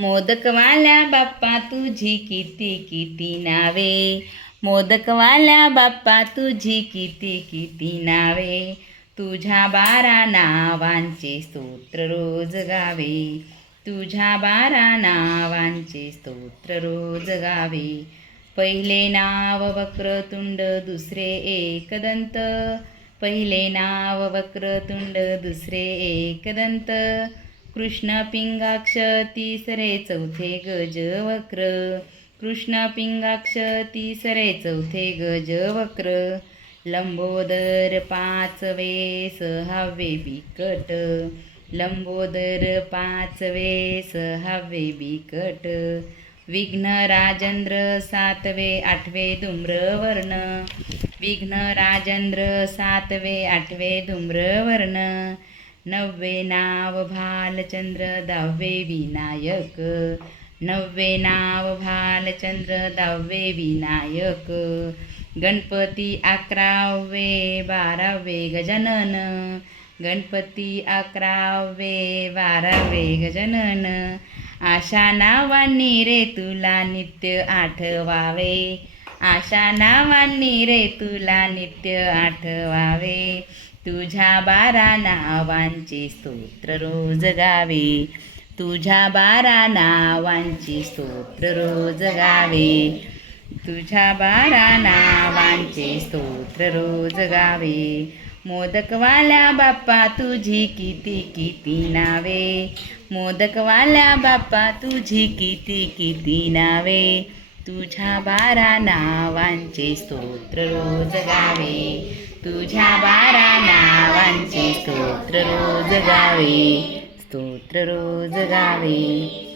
मोदकवाल्या बाप्पा तुझी किती किती नावे? मोदकवाल्या बाप्पा तुझी किती किती नावे? तुझ्या बारा नावांचे स्तोत्र रोज गावे. तुझ्या बारा नावांचे स्तोत्र रोज गावे. पहिले नाव वक्रतुंड दुसरे एकदंत पहिले नाव वक्रतुंड दुसरे एकदंत कृष्ण पिंगाक्ष तिसरे चौथे गज वक्र. कृष्ण पिंगाक्ष तिसरे चौथे गज वक्र. लंबोदर पाचवे सहावे बिकट. लंबोदर पाचवे सहावे बिकट. विघ्न राजेंद्र सातवे आठवे धूम्रवर्ण. विघ्न राजेंद्र सातवे आठवे धूम्रवर्ण. नववे नाव भालचंद्र दहावे विनायक. नववे नाव भालचंद्र दहावे विनायक. गणपती अकरावे बारावे गजानन. गणपती अकरावे बारावे गजानन. आशा नावांनी रे तुला नित्य आठवावे. आशा नावांनी रे तुला नित्य आठवावे. तुझ्या बारा नावांचे स्तोत्र रोज गावे. तुझ्या बारा नावांचे स्तोत्र रोज गावे. तुझ्या बारा नावांचे स्तोत्र रोज गावे. मोदकवाल्या बाप्पा तुझी किती किती नावे. मोदकवाल्या बाप्पा तुझी किती किती नावे. तुझ्या बारा नावांचे स्तोत्र रोज गावे. तुझ्या बारा नावांचे स्तोत्र रोज गावे. स्तोत्र रोज गावे.